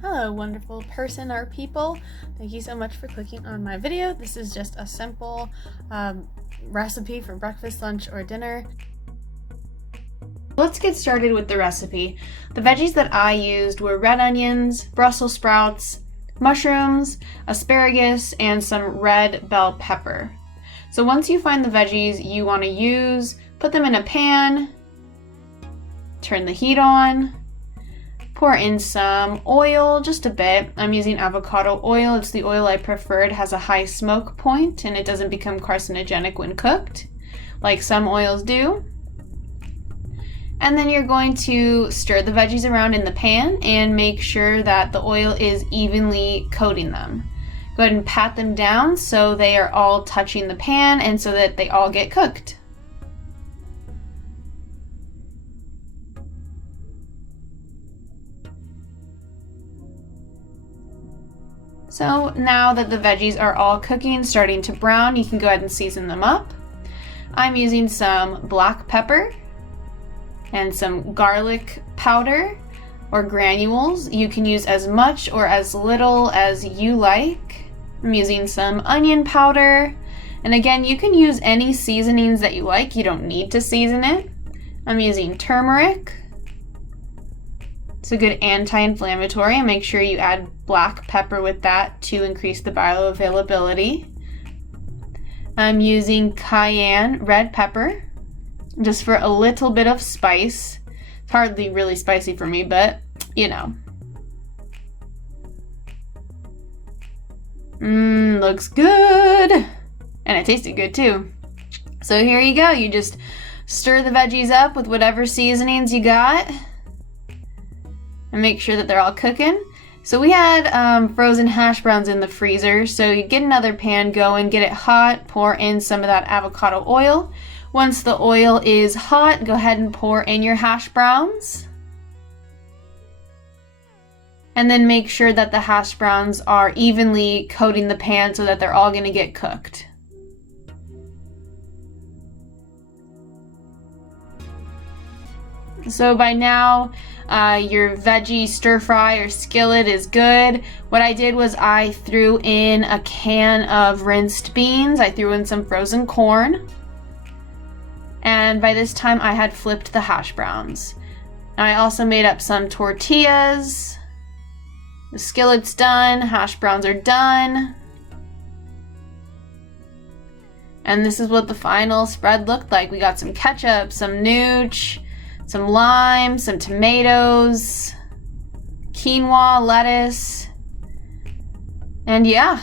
Hello, wonderful person or people. Thank you so much for clicking on my video. This is just a simple recipe for breakfast, lunch, or dinner. Let's get started with the recipe. The veggies that I used were red onions, Brussels sprouts, mushrooms, asparagus, and some red bell pepper. So once you find the veggies you want to use, put them in a pan, turn the heat on, pour in some oil, just a bit. I'm using avocado oil. It's the oil I prefer. It has a high smoke point and it doesn't become carcinogenic when cooked, like some oils do. And then you're going to stir the veggies around in the pan and make sure that the oil is evenly coating them. Go ahead and pat them down so they are all touching the pan and so that they all get cooked. So now that the veggies are all cooking, starting to brown, you can go ahead and season them up. I'm using some black pepper and some garlic powder or granules. You can use as much or as little as you like. I'm using some onion powder. And again, you can use any seasonings that you like. You don't need to season it. I'm using turmeric. It's a good anti-inflammatory, and make sure you add black pepper with that to increase the bioavailability. I'm using cayenne red pepper just for a little bit of spice. It's hardly really spicy for me, but you know. Looks good. And it tasted good too. So here you go. You just stir the veggies up with whatever seasonings you got. And make sure that they're all cooking. So we had frozen hash browns in the freezer, so you get another pan going, get it hot, pour in some of that avocado oil. Once the oil is hot, go ahead and pour in your hash browns. And then make sure that the hash browns are evenly coating the pan so that they're all going to get cooked. So by now, your veggie stir fry or skillet is good. What I did was I threw in a can of rinsed beans. I threw in some frozen corn. And by this time I had flipped the hash browns. I also made up some tortillas. The skillet's done, hash browns are done. And this is what the final spread looked like. We got some ketchup, some nooch, some lime, some tomatoes, quinoa, lettuce, and yeah.